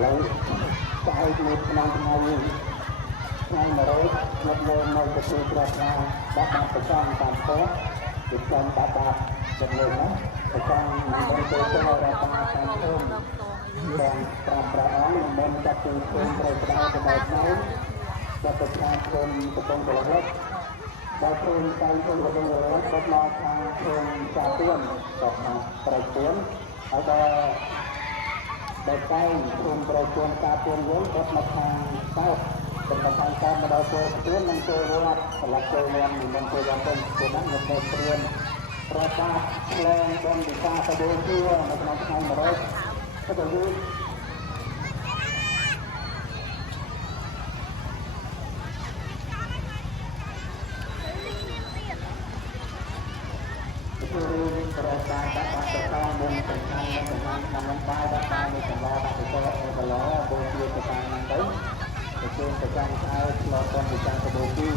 ឥឡូវស្អែកមួយឆ្នាំថ្ងៃនេះថ្ងៃ100ខ្ញុំយកនៅទទួលប្រាថ្នាដាក់បានប្រចាំតាមផ្ទះពីចំដាក់ចិត្តលើណាប្រចាំមិនដឹងទៅទៅរដ្ឋបាលតាមភូមិបានប្រាប់ប្រាអង្គមិនចាត់ពីភូមិត្រូវផ្ដល់ទៅដល់ថ្ងៃដល់ទៅខាងភូមិកំពុងប្រឡប់ដល់ភូមិតែភូមិកំពុងប្រឡប់ដល់មកខាងភូមិចាទៀនដល់ខាងប្រៃទៀនហើយដល់តែភូមិប្រៃទៀនចាទៀនយើងគាត់មកខាងសោតเป็นประธานการมาดาวโจเพื่อนมันโจรัดสลับโจเรียนมันโจยังเป็นตัวนั้นมันเป็นเรียนประกาศแรงบนดิซ่าตะโดเชื่อในขณะที่มาได้ก็จะยืดคือประกาศจากการจัดการบนเป็นการเป็นการนำลงไปได้ตามในสำล้อได้ก็เป็นล้อบนเรือประการนั้นได้เป็นประการใช้เราต้องมีการกระโดดที่